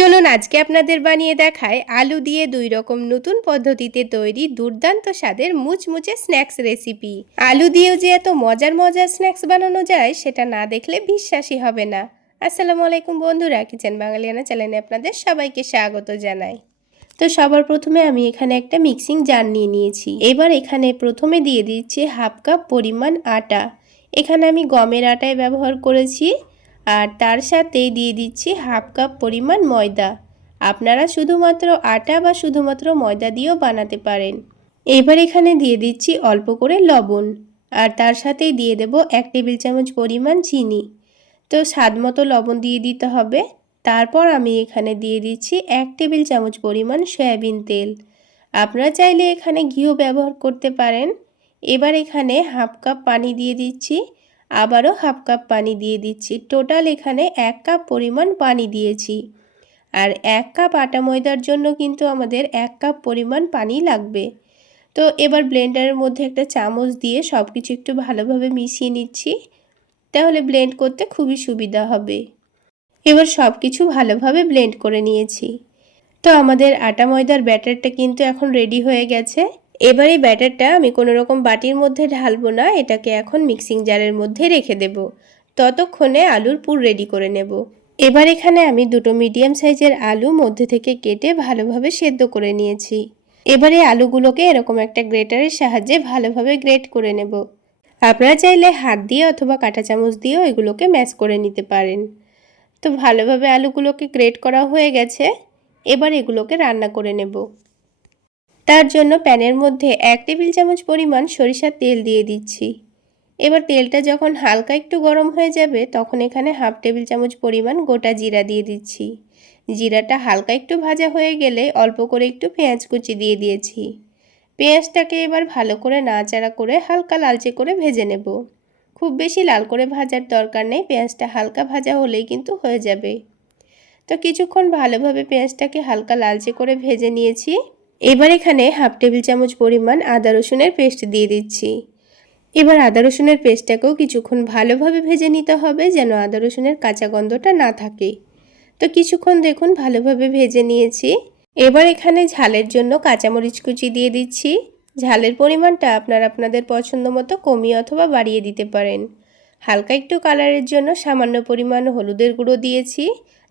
চলুন আজকে আপনাদের বানিয়ে দেখায় আলু দিয়ে দুই রকম নতুন পদ্ধতিতে তৈরি দুর্দান্ত স্বাদের মুচমুচে স্ন্যাক্স রেসিপি। আলু দিয়েও যে এত মজার মজার স্ন্যাক্স বানানো যায় সেটা না দেখলে বিশ্বাসই হবে না। আসসালামু আলাইকুম বন্ধুরা, কিচেন বাঙালিয়ানা চ্যানেলে আপনাদের সবাইকে স্বাগত জানাই। তো সবার প্রথমে আমি এখানে একটা মিক্সিং জার নিয়ে নিয়েছি। এবার এখানে প্রথমে দিয়ে দিচ্ছি হাফ কাপ পরিমাণ আটা। এখানে আমি গমের আটায় ব্যবহার করেছি। আর তার সাথেই দিয়ে দিচ্ছি হাফ কাপ পরিমাণ ময়দা। আপনারা শুধুমাত্র আটা বা শুধুমাত্র ময়দা দিয়েও বানাতে পারেন। এবার এখানে দিয়ে দিচ্ছি অল্প করে লবণ, আর তার সাথেই দিয়ে দেব 1 টেবিল চামচ পরিমাণ চিনি। তো স্বাদ মতো লবণ দিয়ে দিতে হবে। তারপর আমি এখানে দিয়ে দিচ্ছি 1 টেবিল চামচ পরিমাণ সয়াবিন তেল। আপনারা চাইলে এখানে ঘিও ব্যবহার করতে পারেন। এবার এখানে হাফ কাপ পানি দিয়ে দিচ্ছি, আবারও হাফ কাপ পানি দিয়ে দিচ্ছি। টোটাল এখানে 1 কাপ পরিমাণ পানি দিয়েছি। আর 1 কাপ আটা ময়দার জন্য কিন্তু আমাদের 1 কাপ পরিমাণ পানি লাগবে। তো এবার ব্লেন্ডারের মধ্যে একটা চামচ দিয়ে সব কিছু একটু ভালোভাবে মিশিয়ে নিচ্ছি, তাহলে ব্লেন্ড করতে খুবই সুবিধা হবে। এবার সব কিছু ভালোভাবে ব্লেন্ড করে নিয়েছি। তো আমাদের আটা ময়দার ব্যাটারটা কিন্তু এখন রেডি হয়ে গেছে। এবার এই ব্যাটারটা আমি কোনো রকম বাটির মধ্যে ঢালবো না, এটাকে এখন মিক্সিং জারের মধ্যে রেখে দেব। ততক্ষণে আলুর পুর রেডি করে নেব। এবার এখানে আমি দুটো মিডিয়াম সাইজের আলু মধ্যে থেকে কেটে ভালোভাবে সেদ্ধ করে নিয়েছি। এবারে আলুগুলোকে এরকম একটা গ্রেটারের সাহায্যে ভালোভাবে গ্রেট করে নেব। আপনারা চাইলে হাত দিয়ে অথবা কাঁটা চামচ দিয়েও এগুলোকে ম্যাশ করে নিতে পারেন। তো ভালোভাবে আলুগুলোকে গ্রেট করা হয়ে গেছে। এবার এগুলোকে রান্না করে নেব। তার জন্য প্যানের মধ্যে 1 টেবিল চামচ পরিমাণ সরিষার তেল দিয়ে দিচ্ছি। এবার তেলটা যখন হালকা একটু গরম হয়ে যাবে তখন এখানে হাফ টেবিল চামচ পরিমাণ গোটা জিরা দিয়ে দিচ্ছি। জিরাটা হালকা একটু ভাজা হয়ে গেলে অল্প করে একটু পেঁয়াজ কুচি দিয়ে দিয়েছি। পেঁয়াজটাকে এবার ভালো করে নাড়াচাড়া করে হালকা লালচে করে ভেজে নেব। খুব বেশি লাল করে ভাজার দরকার নেই, পেঁয়াজটা হালকা ভাজা হলেই কিন্তু হয়ে যাবে। তো কিছুক্ষণ ভালোভাবে পেঁয়াজটাকে হালকা লালচে করে ভেজে নিয়েছি। এবার এখানে হাফ টেবিল চামচ পরিমাণ আদা রসুনের পেস্ট দিয়ে দিচ্ছি। এবার আদা রসুনের পেস্টটাকেও কিছুক্ষণ ভালোভাবে ভেজে নিতে হবে, যেন আদা রসুনের কাঁচা গন্ধটা না থাকে। তো কিছুক্ষণ দেখুন ভালোভাবে ভেজে নিয়েছি। এবার এখানে ঝালের জন্য কাঁচামরিচ কুচি দিয়ে দিচ্ছি। ঝালের পরিমাণটা আপনারা আপনাদের পছন্দ মতো কমিয়ে অথবা বাড়িয়ে দিতে পারেন। হালকা একটু কালারের জন্য সামান্য পরিমাণ হলুদের গুঁড়ো দিয়েছি।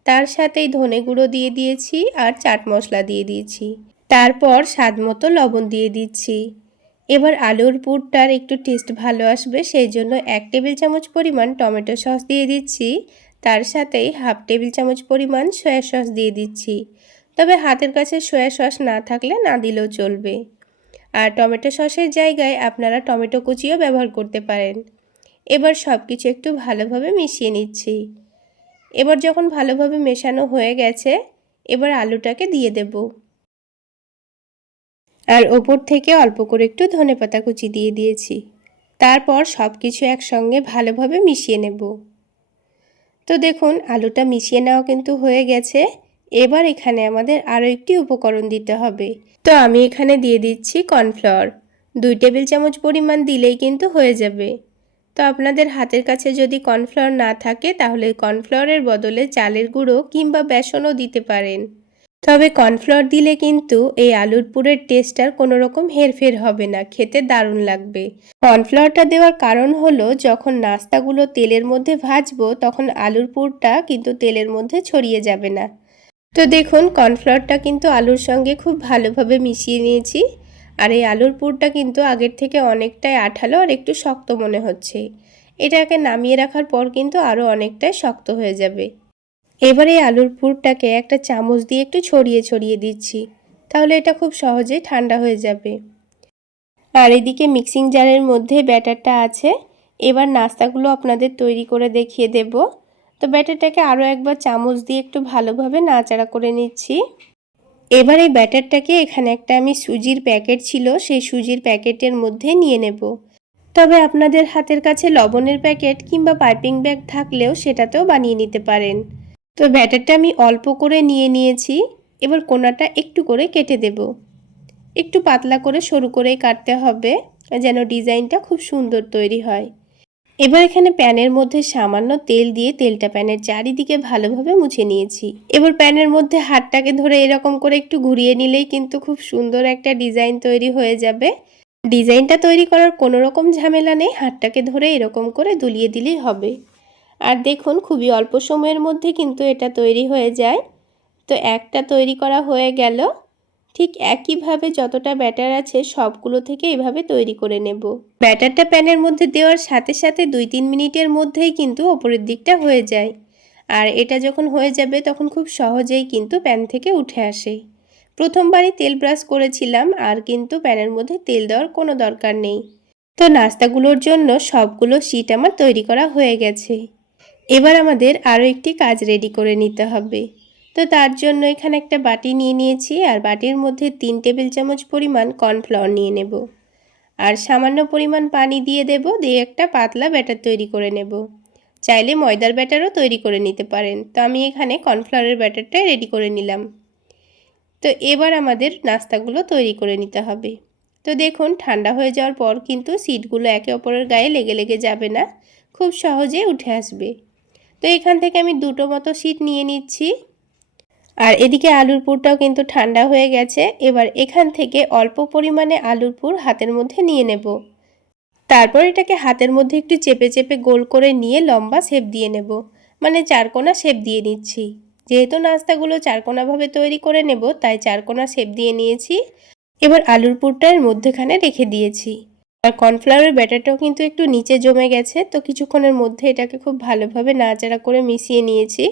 তার সাথেই ধনে গুঁড়ো দিয়ে দিয়েছি আর চাট মশলা দিয়ে দিয়েছি। তারপর স্বাদ মতো লবণ দিয়ে দিচ্ছি। এবার আলুর পুরটার একটু টেস্ট ভালো আসবে সেই জন্য 1 টেবিল চামচ পরিমাণ টমেটো সস দিয়ে দিচ্ছি। তার সাথেই হাফ টেবিল চামচ পরিমাণ সয়া সস দিয়ে দিচ্ছি। তবে হাতের কাছে সয়া সস না থাকলে না দিলেও চলবে। আর টমেটো সসের জায়গায় আপনারা টমেটো কুচিও ব্যবহার করতে পারেন। এবার সব কিছু একটু ভালোভাবে মিশিয়ে নিচ্ছি। এবার যখন ভালোভাবে মেশানো হয়ে গেছে, এবার আলুটাকে দিয়ে দেব। আর ওপর থেকে অল্প করে একটু ধনেপাতা কুচি দিয়ে দিয়েছি। তারপর সব কিছু একসঙ্গে ভালোভাবে মিশিয়ে নেব। তো দেখুন আলুটা মিশিয়ে নেওয়া কিন্তু হয়ে গেছে। এবার এখানে আমাদের আরও একটি উপকরণ দিতে হবে। তো আমি এখানে দিয়ে দিচ্ছি কর্নফ্লাওয়ার। 2 টেবিল চামচ পরিমাণ দিলেই কিন্তু হয়ে যাবে। তো আপনাদের হাতের কাছে যদি কর্নফ্লাওয়ার না থাকে তাহলে কর্নফ্লাওয়ারের বদলে চালের গুঁড়ো কিংবা বেসনও দিতে পারেন। তবে কর্নফ্লাওয়ার দিলে কিন্তু এই আলুর পুরের টেস্ট আর কোনো রকম হেরফের হবে না, খেতে দারুণ লাগবে। কর্নফ্লাওয়ারটা দেওয়ার কারণ হলো যখন নাস্তাগুলো তেলের মধ্যে ভাজবো তখন আলুর পুরটা কিন্তু তেলের মধ্যে ছড়িয়ে যাবে না। তো দেখুন কর্নফ্লাওয়ারটা কিন্তু আলুর সঙ্গে খুব ভালোভাবে মিশিয়ে নিয়েছি। আর এই আলুর পুরটা কিন্তু আগের থেকে অনেকটাই আঠালো আর একটু শক্ত মনে হচ্ছে। এটাকে নামিয়ে রাখার পর কিন্তু আরও অনেকটাই শক্ত হয়ে যাবে। এবারে আলুর পুরটাকে একটা চামচ দিয়ে একটু ছড়িয়ে ছড়িয়ে দিচ্ছি, তাহলে এটা খুব সহজেই ঠান্ডা হয়ে যাবে। আর এদিকে মিক্সিং জারের মধ্যে ব্যাটারটা আছে। এবার নাস্তাগুলো আপনাদের তৈরি করে দেখিয়ে দেব। তো ব্যাটারটাকে আরও একবার চামচ দিয়ে একটু ভালোভাবে নাড়াচাড়া করে নিচ্ছি। এবার এই ব্যাটারটাকে এখানে একটা আমি সুজির প্যাকেট ছিল সেই সুজির প্যাকেটের মধ্যে নিয়ে নেব। তবে আপনাদের হাতের কাছে লবণের প্যাকেট কিংবা পাইপিং ব্যাগ থাকলেও সেটাতেও বানিয়ে নিতে পারেন। তো ব্যাটারটা আমি অল্প করে নিয়ে নিয়েছি। এবার কোণাটা একটু করে কেটে দেব। একটু পাতলা করে সরু করেই কাটতে হবে যেন ডিজাইনটা খুব সুন্দর তৈরি হয়। এবার এখানে প্যানের মধ্যে সামান্য তেল দিয়ে তেলটা প্যানের চারিদিকে ভালোভাবে মুছে নিয়েছি। এবার প্যানের মধ্যে হাতটাকে ধরে এরকম করে একটু ঘুরিয়ে নিলেই কিন্তু খুব সুন্দর একটা ডিজাইন তৈরি হয়ে যাবে। ডিজাইনটা তৈরি করার কোনো রকম ঝামেলা নেই, হাতটাকে ধরে এরকম করে দুলিয়ে দিলেই হবে। আর দেখুন খুবই অল্প সময়ের মধ্যে কিন্তু এটা তৈরি হয়ে যায়। তো একটা তৈরি করা হয়ে গেল। ঠিক একইভাবে যতটা ব্যাটার আছে সবগুলো থেকে এভাবে তৈরি করে নেব। ব্যাটারটা প্যানের মধ্যে দেওয়ার সাথে সাথে 2-3 মিনিটের মধ্যেই কিন্তু ওপরের দিকটা হয়ে যায়। আর এটা যখন হয়ে যাবে তখন খুব সহজেই কিন্তু প্যান থেকে উঠে আসে। প্রথমবারই তেল ব্রাশ করেছিলাম, আর কিন্তু প্যানের মধ্যে তেল দেওয়ার কোনো দরকার নেই। তো নাস্তাগুলোর জন্য সবগুলো শিট আমার তৈরি করা হয়ে গেছে। এবার আমাদের আরও একটি কাজ রেডি করে নিতে হবে। তো তার জন্য এখানে একটা বাটি নিয়ে নিয়েছি, আর বাটির মধ্যে 3 টেবিল চামচ পরিমাণ কর্নফ্লাওয়ার নিয়ে নেব। আর সামান্য পরিমাণ পানি দিয়ে দেব, দিয়ে একটা পাতলা ব্যাটার তৈরি করে নেব। চাইলে ময়দার ব্যাটারও তৈরি করে নিতে পারেন। তো আমি এখানে কর্নফ্লাওয়ারের ব্যাটারটা রেডি করে নিলাম। তো এবার আমাদের নাস্তাগুলো তৈরি করে নিতে হবে। তো দেখুন ঠান্ডা হয়ে যাওয়ার পর কিন্তু সিটগুলো একে অপরের গায়ে লেগে লেগে যাবে না, খুব সহজে উঠে আসবে। তো এখান থেকে আমি 2টো মতো শিট নিয়ে নিচ্ছি। আর এদিকে আলুর পুরটাও কিন্তু ঠান্ডা হয়ে গেছে। এবার এখান থেকে অল্প পরিমাণে আলুর পুর হাতের মধ্যে নিয়ে নেব। তারপর এটাকে হাতের মধ্যে একটু চেপে চেপে গোল করে নিয়ে লম্বা শেপ দিয়ে নেব, মানে চারকোনা শেপ দিয়ে নিচ্ছি। যেহেতু নাস্তাগুলো চারকোনাভাবে তৈরি করে নেব, তাই চারকোনা শেপ দিয়ে নিয়েছি। এবার আলুর পুরটা এর মধ্যেখানে রেখে দিয়েছি। আর কর্নফ্লাওয়ারের ব্যাটারটাও কিন্তু একটু নিচে জমে গেছে, তো কিছুক্ষণের মধ্যে এটাকে খুব ভালোভাবে নাড়াচাড়া করে মিশিয়ে নিয়েছি।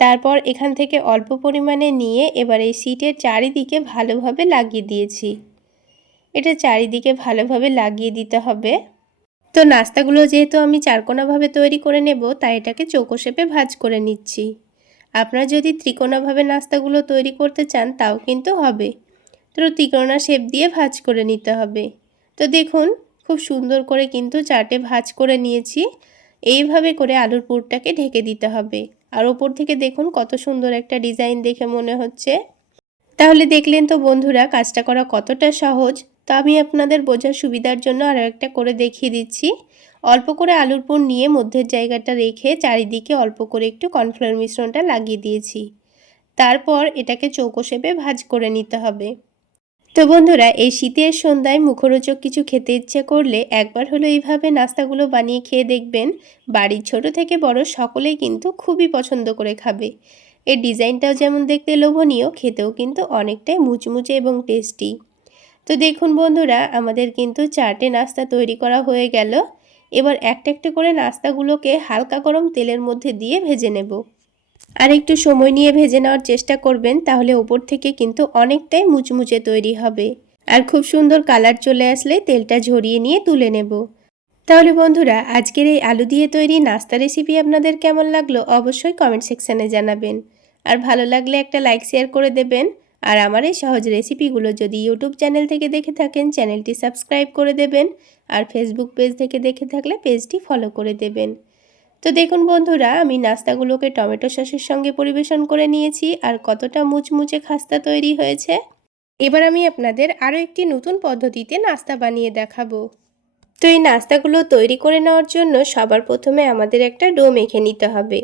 তারপর এখান থেকে অল্প পরিমাণে নিয়ে এবার এই শিটের চারিদিকে ভালোভাবে লাগিয়ে দিয়েছি। এটা চারিদিকে ভালোভাবে লাগিয়ে দিতে হবে। তো নাস্তাগুলো যেহেতু আমি চারকোনাভাবে তৈরি করে নেব, তাই এটাকে চৌকো শেপে ভাঁজ করে নিচ্ছি। আপনারা যদি ত্রিকোণাভাবে নাস্তাগুলো তৈরি করতে চান তাও কিন্তু হবে। তো ত্রিকোণা শেপ দিয়ে ভাঁজ করে নিতে হবে। তো দেখুন খুব সুন্দর করে কিন্তু চারটে ভাঁজ করে নিয়েছি। এইভাবে করে আলুর পুরটাকে ঢেকে দিতে হবে। আর ওপর থেকে দেখুন কত সুন্দর একটা ডিজাইন দেখে মনে হচ্ছে। তাহলে দেখলেন তো বন্ধুরা কাজটা করা কতটা সহজ। তো আমি আপনাদের বোঝার সুবিধার জন্য আরও একটা করে দেখিয়ে দিচ্ছি। অল্প করে আলুর পুর নিয়ে মধ্যের জায়গাটা রেখে চারিদিকে অল্প করে একটু কর্নফ্লাওয়ার মিশ্রণটা লাগিয়ে দিয়েছি। তারপর এটাকে চৌকো শেপে ভাঁজ করে নিতে হবে। তো বন্ধুরা এই শীতের সন্ধ্যায় মুখরোচক কিছু খেতে ইচ্ছে করলে একবার হলো এইভাবে নাস্তাগুলো বানিয়ে খেয়ে দেখবেন। বাড়ির ছোট থেকে বড় সকলেই কিন্তু খুবই পছন্দ করে খাবে। এর ডিজাইনটাও যেমন দেখতে লোভনীয়, খেতেও কিন্তু অনেকটাই মুচমুচে এবং টেস্টি। তো দেখুন বন্ধুরা আমাদের কিন্তু 4টে নাস্তা তৈরি করা হয়ে গেল। এবার একটা একটা করে নাস্তাগুলোকে হালকা গরম তেলের মধ্যে দিয়ে ভেজে নেব। আর একটু সময় নিয়ে ভেজে নেওয়ার চেষ্টা করবেন, তাহলে ওপর থেকে কিন্তু অনেকটাই মুচমুচে তৈরি হবে। আর খুব সুন্দর কালার চলে আসলে তেলটা ঝরিয়ে নিয়ে তুলে নেব। তাহলে বন্ধুরা আজকের এই আলু দিয়ে তৈরি নাস্তা রেসিপি আপনাদের কেমন লাগলো অবশ্যই কমেন্ট সেকশানে জানাবেন। আর ভালো লাগলে একটা লাইক শেয়ার করে দেবেন। আর আমার এই সহজ রেসিপিগুলো যদি ইউটিউব চ্যানেল থেকে দেখে থাকেন চ্যানেলটি সাবস্ক্রাইব করে দেবেন। আর ফেসবুক পেজ থেকে দেখে থাকলে পেজটি ফলো করে দেবেন। তো দেখুন বন্ধুরা আমি নাস্তাগুলোকে টমেটো সসের সঙ্গে পরিবেশন করে নিয়েছি, আর কতটা মুচমুচে খাস্তা তৈরি হয়েছে। এবার আমি আপনাদের আরও একটি নতুন পদ্ধতিতে নাস্তা বানিয়ে দেখাবো। তো এই নাস্তাগুলো তৈরি করে নেওয়ার জন্য সবার প্রথমে আমাদের একটা ডো মেখে নিতে হবে।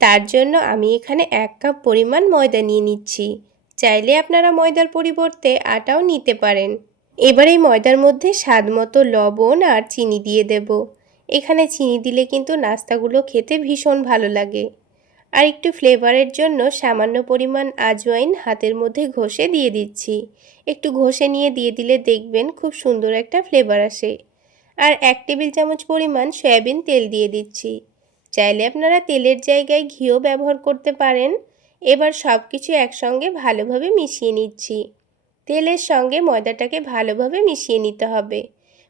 তার জন্য আমি এখানে 1 কাপ পরিমাণ ময়দা নিয়ে নিচ্ছি। চাইলে আপনারা ময়দার পরিবর্তে আটাও নিতে পারেন। এবার এই ময়দার মধ্যে স্বাদ মতো লবণ আর চিনি দিয়ে দেব। এখানে চিনি দিলে কিন্তু নাস্তাগুলো খেতে ভীষণ ভালো লাগে। আর একটু ফ্লেভারের জন্য সামান্য পরিমাণ আজওয়াইন হাতের মধ্যে ঘষে দিয়ে দিচ্ছি। একটু ঘষে নিয়ে দিয়ে দিলে দেখবেন খুব সুন্দর একটা ফ্লেভার আসে। আর 1 টেবিল চামচ পরিমাণ সয়াবিন তেল দিয়ে দিচ্ছি। চাইলে আপনারা তেলের জায়গায় ঘিও ব্যবহার করতে পারেন। এবার সব কিছু একসঙ্গে ভালোভাবে মিশিয়ে নিচ্ছি। তেলের সঙ্গে ময়দাটাকে ভালোভাবে মিশিয়ে নিতে হবে।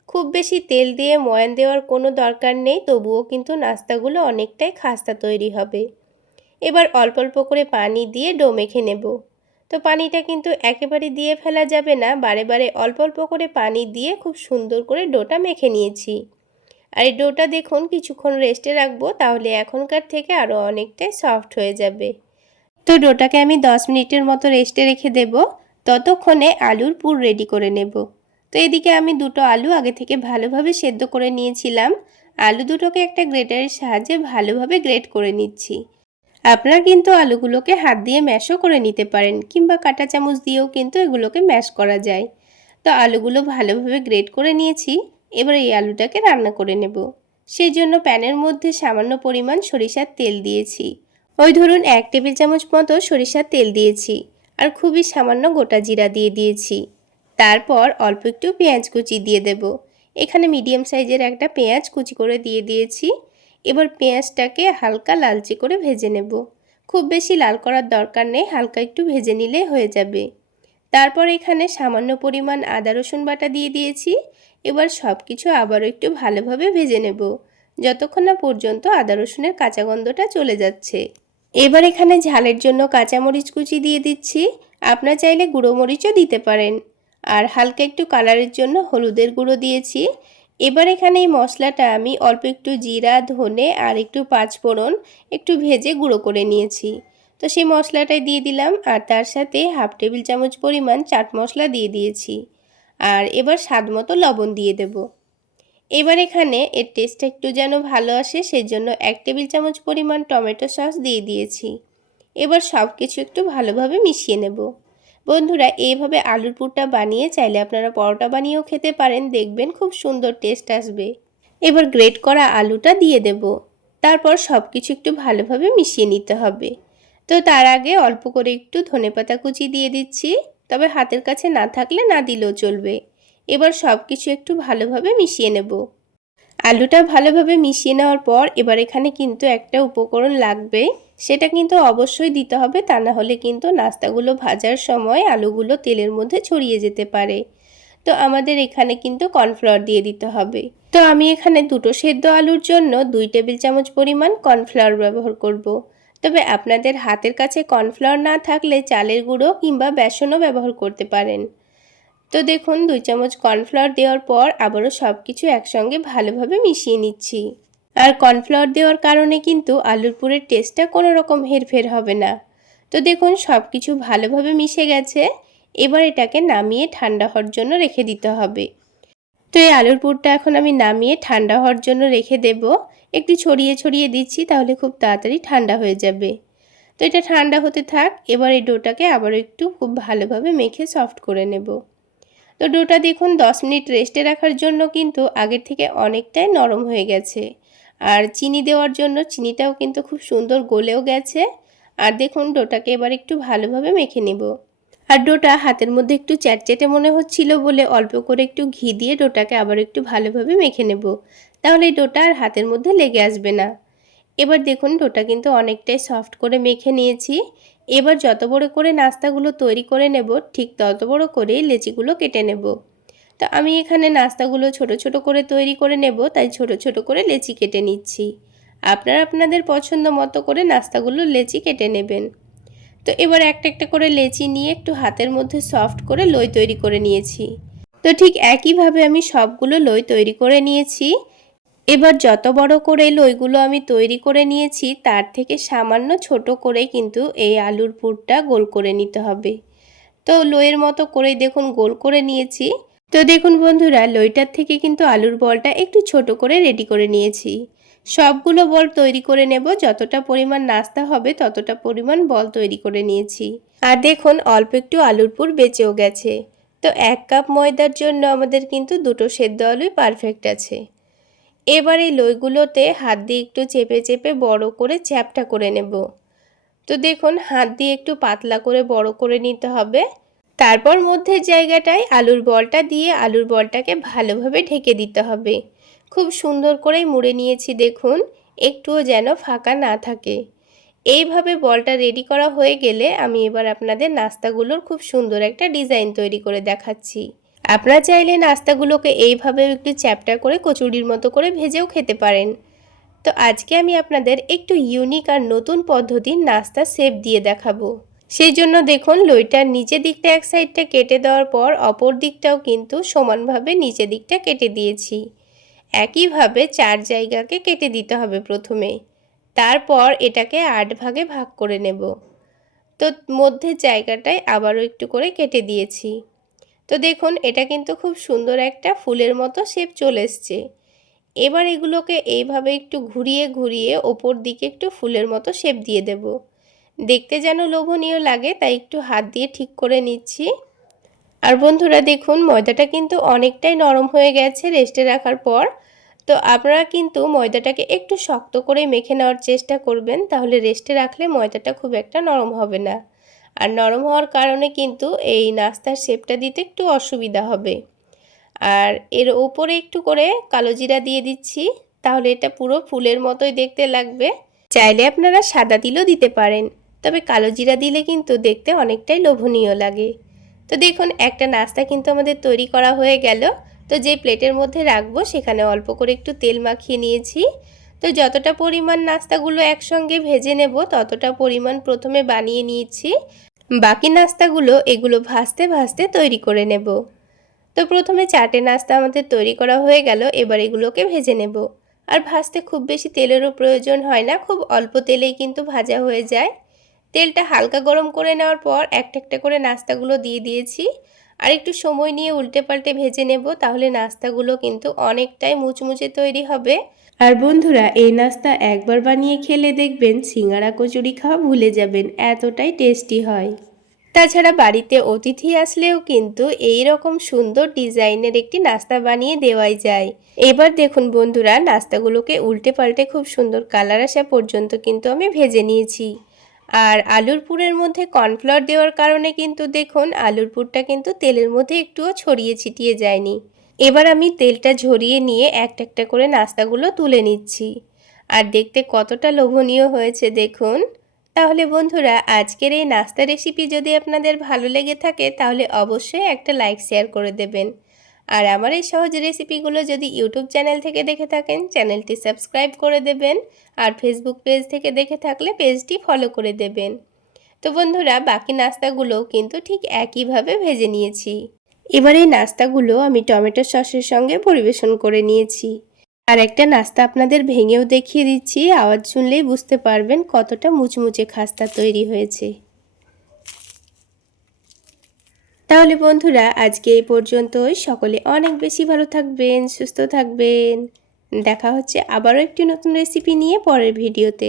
খুব বেশি তেল দিয়ে ময়ান দেওয়ার কোনো দরকার নেই, তবুও কিন্তু নাস্তাগুলো অনেকটাই খাস্তা তৈরি হবে। এবার অল্প অল্প করে পানি দিয়ে ডো মেখে নেব। তো পানিটা কিন্তু একেবারে দিয়ে ফেলা যাবে না, বারে বারে অল্প অল্প করে পানি দিয়ে খুব সুন্দর করে ডোটা মেখে নিয়েছি। আর এই ডোটা দেখুন কিছুক্ষণ রেস্টে রাখবো, তাহলে এখনকার থেকে আরও অনেকটাই সফট হয়ে যাবে। তো ডোটাকে আমি 10 মিনিটের মতো রেস্টে রেখে দেব। ততক্ষণে আলুর পুর রেডি করে নেব। তো এদিকে আমি 2টো আলু আগে থেকে ভালোভাবে সেদ্ধ করে নিয়েছিলাম। আলু দুটোকে একটা গ্রেটারের সাহায্যে ভালোভাবে গ্রেট করে নিচ্ছি। আপনারা কিন্তু আলুগুলোকে হাত দিয়ে ম্যাশও করে নিতে পারেন, কিংবা কাঁটা চামচ দিয়েও কিন্তু এগুলোকে ম্যাশ করা যায়। তো আলুগুলো ভালোভাবে গ্রেট করে নিয়েছি। এবার এই আলুটাকে রান্না করে নেব। সেই জন্য প্যানের মধ্যে সামান্য পরিমাণ সরিষার তেল দিয়েছি। ওই ধরুন 1 টেবিল চামচ মতো সরিষার তেল দিয়েছি। আর খুবই সামান্য গোটা জিরা দিয়ে দিয়েছি। তারপর অল্প একটু পেঁয়াজ কুচি দিয়ে দেব। এখানে মিডিয়াম সাইজের একটা পেঁয়াজ কুচি করে দিয়ে দিয়েছি। এবার পেঁয়াজটাকে হালকা লালচে করে ভেজে নেব। খুব বেশি লাল করার দরকার নেই, হালকা একটু ভেজে নিলে হয়ে যাবে। তারপর এখানে সামান্য পরিমাণ আদা রসুন বাটা দিয়ে দিয়েছি। এবার সব কিছু আবারও একটু ভালোভাবে ভেজে নেব, যতক্ষণ না পর্যন্ত আদা রসুনের কাঁচা গন্ধটা চলে যাচ্ছে। এবার এখানে ঝালের জন্য কাঁচামরিচ কুচি দিয়ে দিচ্ছি। আপনারা চাইলে গুঁড়ো মরিচও দিতে পারেন। আর হালকা একটু কালারের জন্য হলুদের গুঁড়ো দিয়েছি। এবার এখানে এই মশলাটা আমি অল্প একটু জিরা, ধনে আর একটু পাঁচফোড়ন একটু ভেজে গুঁড়ো করে নিয়েছি। তো সেই মশলাটাই দিয়ে দিলাম, আর তার সাথে হাফ টেবিল চামচ পরিমাণ চাট মশলা দিয়ে দিয়েছি। আর এবার স্বাদ মতো লবণ দিয়ে দেব। এবার এখানে এর টেস্টটা একটু যেন ভালো আসে সেজন্য 1 টেবিল চামচ পরিমাণ টমেটো সস দিয়ে দিয়েছি। এবার সব কিছু একটু ভালোভাবে মিশিয়ে নেব। বন্ধুরা, এইভাবে আলুর পুরটা বানিয়ে চাইলে আপনারা পরোটা বানিয়েও খেতে পারেন, দেখবেন খুব সুন্দর টেস্ট আসবে। এবার গ্রেট করা আলুটা দিয়ে দেব। তারপর সব কিছু একটু ভালোভাবে মিশিয়ে নিতে হবে। তো তার আগে অল্প করে একটু ধনেপাতা কুচি দিয়ে দিচ্ছি, তবে হাতের কাছে না থাকলে না দিলেও চলবে। এবার সব কিছু একটু ভালোভাবে মিশিয়ে নেব। আলুটা ভালোভাবে মিশিয়ে নেওয়ার পর এবার এখানে কিন্তু একটা উপকরণ লাগবে, সেটা কিন্তু অবশ্যই দিতে হবে, তা না হলে কিন্তু নাস্তাগুলো ভাজার সময় আলুগুলো তেলের মধ্যে ছড়িয়ে যেতে পারে। তো আমাদের এখানে কিন্তু কর্নফ্লাওয়ার দিয়ে দিতে হবে। তো আমি এখানে দুটো সেদ্ধ আলুর জন্য 2 টেবিল চামচ পরিমাণ কর্নফ্লাওয়ার ব্যবহার করব। তবে আপনাদের হাতের কাছে কর্নফ্লাওয়ার না থাকলে চালের গুঁড়ো কিংবা বেসনও ব্যবহার করতে পারেন। তো দেখুন 2 চামচ কর্নফ্লাওয়ার দেওয়ার পর আবারও সব কিছু একসঙ্গে ভালোভাবে মিশিয়ে নিচ্ছি। আর কর্নফ্লাওয়ার দেওয়ার কারণে কিন্তু আলুর পুরের টেস্টটা কোনো রকম হেরফের হবে না। তো দেখুন সব কিছু ভালোভাবে মিশে গেছে। এবার এটাকে নামিয়ে ঠান্ডা হওয়ার জন্য রেখে দিতে হবে। তো এই আলুর পুরটা এখন আমি নামিয়ে ঠান্ডা হওয়ার জন্য রেখে দেব। একটু ছড়িয়ে ছড়িয়ে দিচ্ছি, তাহলে খুব তাড়াতাড়ি ঠান্ডা হয়ে যাবে। তো এটা ঠান্ডা হতে থাক। এবার এই ডোটাকে আবারও একটু খুব ভালোভাবে মেখে সফট করে নেব। তো ডোটা দেখুন 10 মিনিট রেস্টে রাখার জন্য কিন্তু আগের থেকে অনেকটাই নরম হয়ে গেছে। আর চিনি দেওয়ার জন্য চিনিটাও কিন্তু খুব সুন্দর গলেও গেছে। আর দেখুন ডোটাকে এবার একটু ভালোভাবে মেখে নেব। আর ডোটা হাতের মধ্যে একটু চ্যাটচ্যাটে মনে হচ্ছিল বলে অল্প করে একটু ঘি দিয়ে ডোটাকে আবার একটু ভালোভাবে মেখে নেব, তাহলে ডোটা আর হাতের মধ্যে লেগে আসবে না। এবার দেখুন ডোটা কিন্তু অনেকটাই সফট করে মেখে নিয়েছি। এবার যত বড় করে নাস্তাগুলো তৈরি করে নেব, ঠিক তত বড় করে লেচিগুলো কেটে নেব। তো আমি এখানে নাস্তাগুলো ছোট ছোট করে তৈরি করে নেব, তাই ছোট ছোট করে লেচি কেটে নিচ্ছি। আপনারা আপনাদের পছন্দ মতো করে নাস্তাগুলো লেচি কেটে নেবেন। তো এবার একটা একটা করে লেচি নিয়ে একটু হাতের মধ্যে সফট করে লই তৈরি করে নিয়েছি। তো ঠিক একইভাবে আমি সবগুলো লই তৈরি করে নিয়েছি। এবার যত বড় করে লইগুলো আমি তৈরি করে নিয়েছি তার থেকে সামান্য ছোট করে কিন্তু এই আলুর পুরটা গোল করে নিতে হবে। তো লইয়ের মতো করেই দেখুন গোল করে নিয়েছি। তো দেখুন বন্ধুরা, লইটার থেকে কিন্তু আলুর বলটা একটু ছোট করে রেডি করে নিয়েছি। সবগুলো বল তৈরি করে নেব, যতটা পরিমাণ নাস্তা হবে ততটা পরিমাণ বল তৈরি করে নিয়েছি। আর দেখুন অল্প একটু আলুর পুর বেঁচেও গেছে। তো 1 কাপ ময়দার জন্য আমাদের কিন্তু দুটো সেদ্ধ আলুই পারফেক্ট আছে। এবার এই লইগুলোতে হাত দিয়ে একটু চেপে চেপে বড় করে চ্যাপ্টা করে নেব। তো দেখুন হাত দিয়ে একটু পাতলা করে বড় করে নিতে হবে। তারপর মধ্যের জায়গাটায় আলুর বলটা দিয়ে আলুর বলটাকে ভালোভাবে ঢেকে দিতে হবে। খুব সুন্দর করেই মুড়ে নিয়েছি দেখুন, একটুও যেন ফাঁকা না থাকে। এইভাবে বলটা রেডি করা হয়ে গেলে আমি এবার আপনাদের নাস্তাগুলোর খুব সুন্দর একটা ডিজাইন তৈরি করে দেখাচ্ছি। আপনারা চাইলে নাস্তাগুলোকে এইভাবে একটু চ্যাপ্টা করে কচুরির মতো করে ভেজেও খেতে পারেন। তো আজকে আমি আপনাদের একটু ইউনিক আর নতুন পদ্ধতির নাস্তা শেপ দিয়ে দেখাবো। সেই জন্য দেখুন লইটার নিচের দিকটা এক সাইডটা কেটে দেওয়ার পর অপর দিকটাও কিন্তু সমানভাবে নিচের দিকটা কেটে দিয়েছি। একইভাবে 4 জায়গাকে কেটে দিতে হবে প্রথমে। তারপর এটাকে 8 ভাগে ভাগ করে নেব। তো মধ্যের জায়গাটায় আবারও একটু করে কেটে দিয়েছি। তো দেখুন এটা কিন্তু খুব সুন্দর একটা ফুলের মতো শেপ চলে এসছে। এবার এগুলোকে এইভাবে একটু ঘুরিয়ে ঘুরিয়ে ওপর দিকে একটু ফুলের মতো শেপ দিয়ে দেব। দেখতে যেন লোভনীয় লাগে তাই একটু হাত দিয়ে ঠিক করে নিচ্ছি। আর বন্ধুরা দেখুন ময়দাটা কিন্তু অনেকটাই নরম হয়ে গেছে রেস্টে রাখার পর। তো আপনারা কিন্তু ময়দাটাকে একটু শক্ত করে মেখে নেওয়ার চেষ্টা করবেন, তাহলে রেস্টে রাখলে ময়দাটা খুব একটা নরম হবে না। আর নরম হওয়ার কারণে কিন্তু এই নাস্তার শেপটা দিতে একটু অসুবিধা হবে। আর এর ওপরে একটু করে কালো জিরা দিয়ে দিচ্ছি, তাহলে এটা পুরো ফুলের মতোই দেখতে লাগবে। চাইলে আপনারা সাদা তিলও দিতে পারেন, তবে কালো জিরা দিলে কিন্তু দেখতে অনেকটাই লোভনীয় লাগে। তো দেখুন একটা নাস্তা কিন্তু আমাদের তৈরি করা হয়ে গেল। তো যে প্লেটের মধ্যে রাখবো সেখানে অল্প করে একটু তেল মাখিয়ে নিয়েছি। তো যতটা পরিমাণ নাস্তাগুলো একসঙ্গে ভেজে নেব ততটা পরিমাণ প্রথমে বানিয়ে নিয়েছি। বাকি নাস্তাগুলো এগুলো ভাজতে ভাজতে তৈরি করে নেব। তো প্রথমে 4টে নাস্তা আমাদের তৈরি করা হয়ে গেল, এবার এগুলোকে ভেজে নেব। আর ভাজতে খুব বেশি তেলেরও প্রয়োজন হয় না, খুব অল্প তেলেই কিন্তু ভাজা হয়ে যায়। তেলটা হালকা গরম করে নেওয়ার পর একটা একটা করে নাস্তাগুলো দিয়ে দিয়েছি। আর একটু সময় নিয়ে উল্টে পাল্টে ভেজে নেব, তাহলে নাস্তাগুলো কিন্তু অনেকটাই মুচমুচে তৈরি হবে। আর বন্ধুরা এই নাস্তা একবার বানিয়ে খেলে দেখবেন সিঙ্গারা কচুরি খাওয়া ভুলে যাবেন, এতটাই টেস্টি হয়। তাছাড়া বাড়িতে অতিথি আসলেও কিন্তু এই রকম সুন্দর ডিজাইনের একটি নাস্তা বানিয়ে দেওয়াই যায়। এবার দেখুন বন্ধুরা নাস্তাগুলোকে উল্টে পাল্টে খুব সুন্দর কালার আসা পর্যন্ত কিন্তু আমি ভেজে নিয়েছি। আর আলুর পুরের মধ্যে কর্নফ্লাওয়ার দেওয়ার কারণে কিন্তু দেখুন আলুর পুরটা কিন্তু তেলের মধ্যে একটুও ছড়িয়ে ছিটিয়ে যায়নি। এবার আমি তেলটা ঝরিয়ে নিয়ে একটা একটা করে নাস্তাগুলো তুলে নিচ্ছি। আর দেখতে কতটা লোভনীয় হয়েছে দেখুন। তাহলে বন্ধুরা আজকের এই নাস্তা রেসিপি যদি আপনাদের ভালো লেগে থাকে তাহলে অবশ্যই একটা লাইক শেয়ার করে দেবেন। আর আমার এই সহজ রেসিপিগুলো যদি ইউটিউব চ্যানেল থেকে দেখে থাকেন চ্যানেলটি সাবস্ক্রাইব করে দেবেন। আর ফেসবুক পেজ থেকে দেখে থাকলে পেজটি ফলো করে দেবেন। তো বন্ধুরা বাকি নাস্তাগুলোও কিন্তু ঠিক একইভাবে ভেজে নিয়েছি। এবার এই নাস্তাগুলো আমি টমেটো সসের সঙ্গে পরিবেশন করে নিয়েছি। আর একটা নাস্তা আপনাদের ভেঙেও দেখিয়ে দিচ্ছি, আওয়াজ শুনলেই বুঝতে পারবেন কতটা মুচমুচে খাস্তা তৈরি হয়েছে। তাহলে বন্ধুরা আজকে এই পর্যন্তই। সকলে অনেক বেশি ভালো থাকবেন, সুস্থ থাকবেন। দেখা হচ্ছে আবারও একটি নতুন রেসিপি নিয়ে পরের ভিডিওতে।